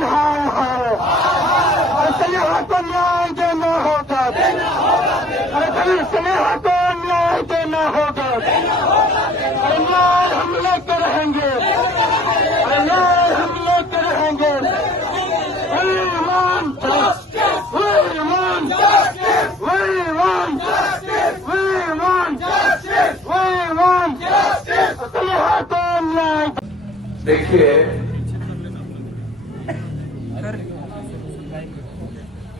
पाकिस्तान हाय हाय। अरे स्नेहा को न्याय देना होगा, अरे स्नेहा को न्याय देना होगा। अरे न्याय हम लेकर रहेंगे, अरे न्याय हम लेकर रहेंगे। We want justice, we want justice, we want justice, we want justice, we want justice। Sneha को न्याय। देखिए,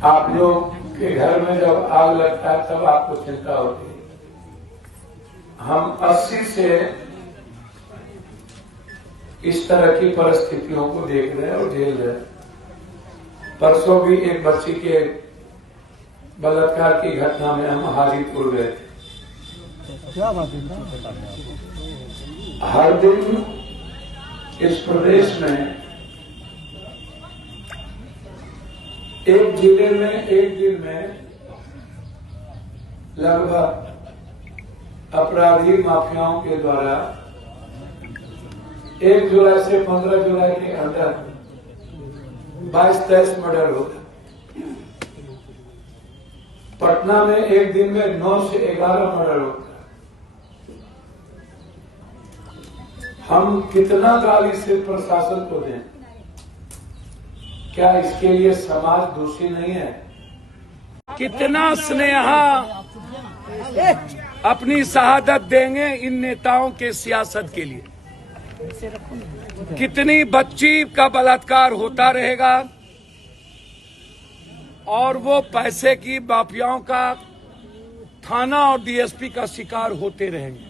आप लोग के घर में जब आग लगता है तब आपको चिंता होती है। हम 80 से इस तरह की परिस्थितियों को देख रहे हैं और झेल रहे हैं। परसों भी एक बच्ची के बलात्कार की घटना में हम हाजीपुर गए थे। हर दिन इस प्रदेश में एक जिले में एक दिन में लगभग अपराधी माफियाओं के द्वारा 1 जुलाई से 15 जुलाई के अंदर 22-23 मर्डर हो गए। पटना में एक दिन में 9 से 11 मर्डर होता है। हम कितना गाली से प्रशासन को दें? क्या इसके लिए समाज दोषी नहीं है? कितना स्नेहा अपनी शहादत देंगे इन नेताओं के सियासत के लिए? कितनी बच्ची का बलात्कार होता रहेगा और वो पैसे की माफियाओं का थाना और डीएसपी का शिकार होते रहेंगे?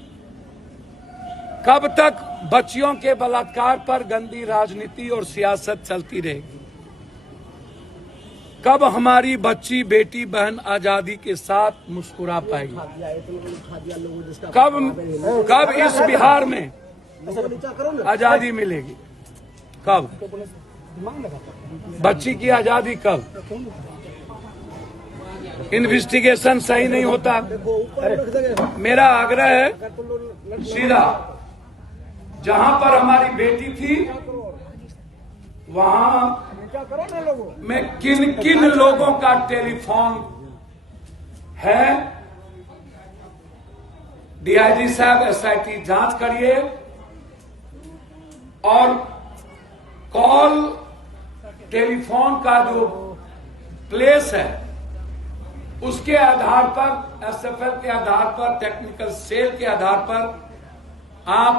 कब तक बच्चियों के बलात्कार पर गंदी राजनीति और सियासत चलती रहेगी? कब हमारी बच्ची बेटी बहन आजादी के साथ मुस्कुरा पाएगी? कब इस बिहार में आजादी मिलेगी? कब बच्ची की आजादी? कब इन्वेस्टिगेशन सही नहीं होता? मेरा आग्रह है सीधा, जहां पर हमारी बेटी थी वहां में किन किन लोगों का टेलीफोन है, डीआईजी साहब एसआईटी जांच करिए और कॉल टेलीफोन का जो प्लेस है उसके आधार पर, एसएफएल के आधार पर, टेक्निकल सेल के आधार पर आप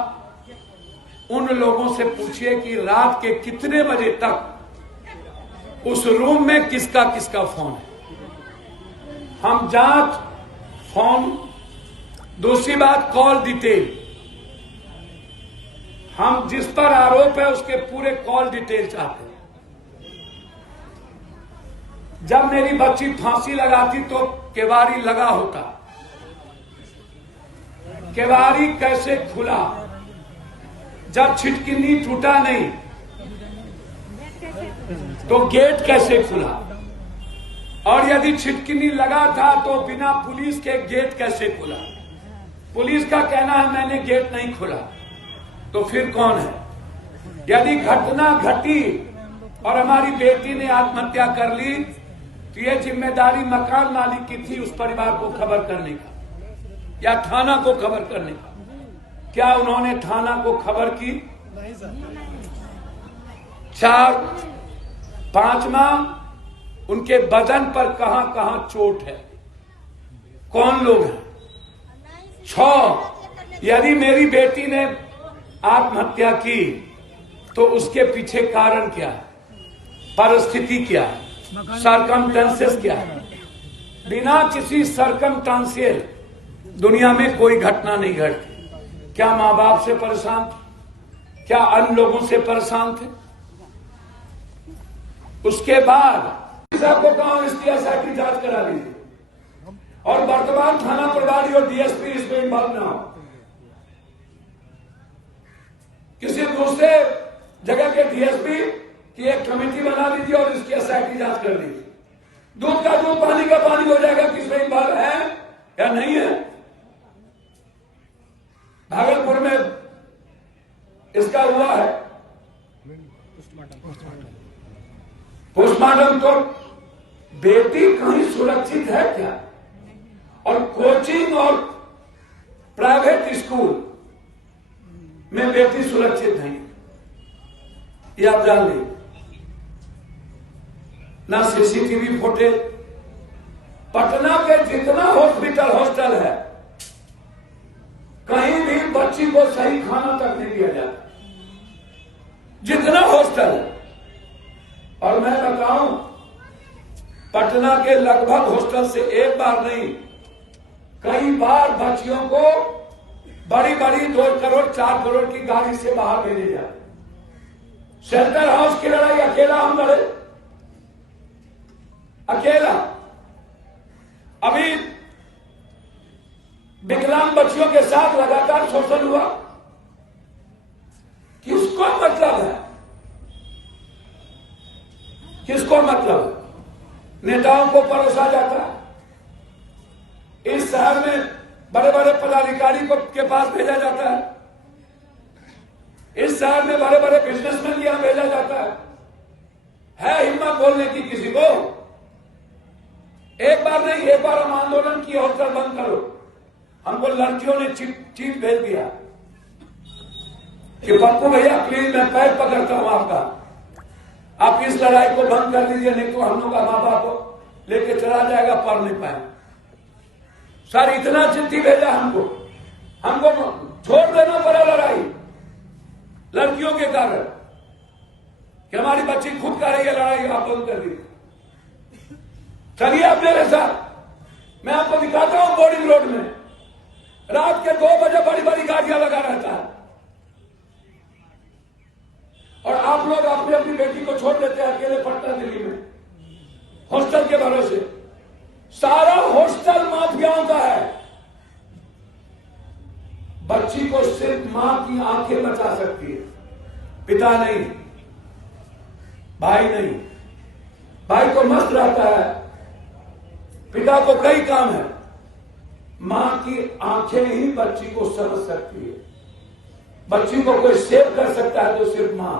उन लोगों से पूछिए कि रात के कितने बजे तक उस रूम में किसका किसका फोन है। हम जांच, फोन, दूसरी बात कॉल डिटेल, हम जिस पर आरोप है उसके पूरे कॉल डिटेल चाहते हैं। जब मेरी बच्ची फांसी लगाती तो केवाड़ी लगा होता, केवाड़ी कैसे खुला? जब छिटकिनी टूटा नहीं तो गेट कैसे खुला? और यदि छिटकिनी लगा था तो बिना पुलिस के गेट कैसे खुला? पुलिस का कहना है मैंने गेट नहीं खोला, तो फिर कौन है? यदि घटना घटी और हमारी बेटी ने आत्महत्या कर ली तो ये जिम्मेदारी मकान मालिक की थी उस परिवार को खबर करने का या थाना को खबर करने का। क्या उन्होंने थाना को खबर की? 4-5 माह उनके बदन पर कहां कहां चोट है? कौन लोग हैं? 6, यदि मेरी बेटी ने आत्महत्या की तो उसके पीछे कारण क्या है, परिस्थिति क्या है, सरकमस्टेंसेस क्या है? बिना किसी सरकमस्टेंशियल दुनिया में कोई घटना नहीं घटती। क्या माँ बाप से परेशान थे? क्या अन्य लोगों से परेशान थे? उसके बाद साहब को कहा इसकी एसआईटी जांच करा दीजिए और वर्तमान थाना प्रभारी और डीएसपी इसमें इन्वॉल्व ना हो। किसी दूसरे जगह के डीएसपी की एक कमेटी बना दीजिए और इसकी एसआईटी जांच कर दीजिए। दूध का दूध पानी का पानी हो जाएगा, किसमें इन्वॉल्व है या नहीं है। भागलपुर में इसका हुआ है पोस्टमार्टम तो बेटी कहीं सुरक्षित है क्या? और कोचिंग और प्राइवेट स्कूल में बेटी सुरक्षित नहीं, ये आप जान लीजिए। ना सीसीटीवी फुटेज, पटना के जितना हॉस्टल है, कहीं भी बच्ची को सही खाना तक नहीं दिया जाता, जितना हॉस्टल है। और मैं बताऊं, पटना के लगभग हॉस्टल से एक बार नहीं, कई बार बच्चियों को बड़ी बड़ी 2 करोड़ 4 करोड़ की गाड़ी से बाहर भेजे जाते। शेल्टर हाउस की लड़ाई अकेला हम लड़े, अकेला। अभी विकलांग बच्चियों के साथ लगातार शोषण हुआ, किसको मतलब है? किसको मतलब है? नेताओं को परोसा जाता है। इस शहर में बड़े बड़े पदाधिकारी को के पास भेजा जाता है, इस शहर में बड़े बड़े बिजनेसमैन के यहां भेजा जाता है हिम्मत बोलने की किसी को? एक बार नहीं, एक बार हम आंदोलन की, हॉस्टल बंद करो। हमको लड़कियों ने चीट भेज दिया कि पप्पू भैया प्लीज मैं पैर पकड़ता हूं आपका, आप इस लड़ाई को बंद कर दीजिए, नहीं तो हम लोग का माँ बाप लेके चला जाएगा, पढ़ नहीं पाए। सर इतना चिट्ठी भेजा हमको छोड़ देना पड़ा लड़ाई लड़कियों के कारण कि हमारी बच्ची खुद कर रही है लड़ाई, आप बंद कर दीजिए। चलिए आप मेरे साथ, मैं आपको दिखाता हूं बोर्डिंग रोड में रात के 2 बजे बड़ी बड़ी गाड़ियां लगा रहता है, और आप लोग अपनी अपनी बेटी को छोड़ देते हैं अकेले पटना दिल्ली में हॉस्टल के भरोसे। सारा हॉस्टल माफियाओं का है। बच्ची को सिर्फ मां की आंखें बचा सकती है, पिता नहीं, भाई नहीं। भाई को मस्त रहता है, पिता को कई काम है, मां की आंखें ही बच्ची को समझ सकती है। बच्ची को कोई सेव कर सकता है तो सिर्फ मां।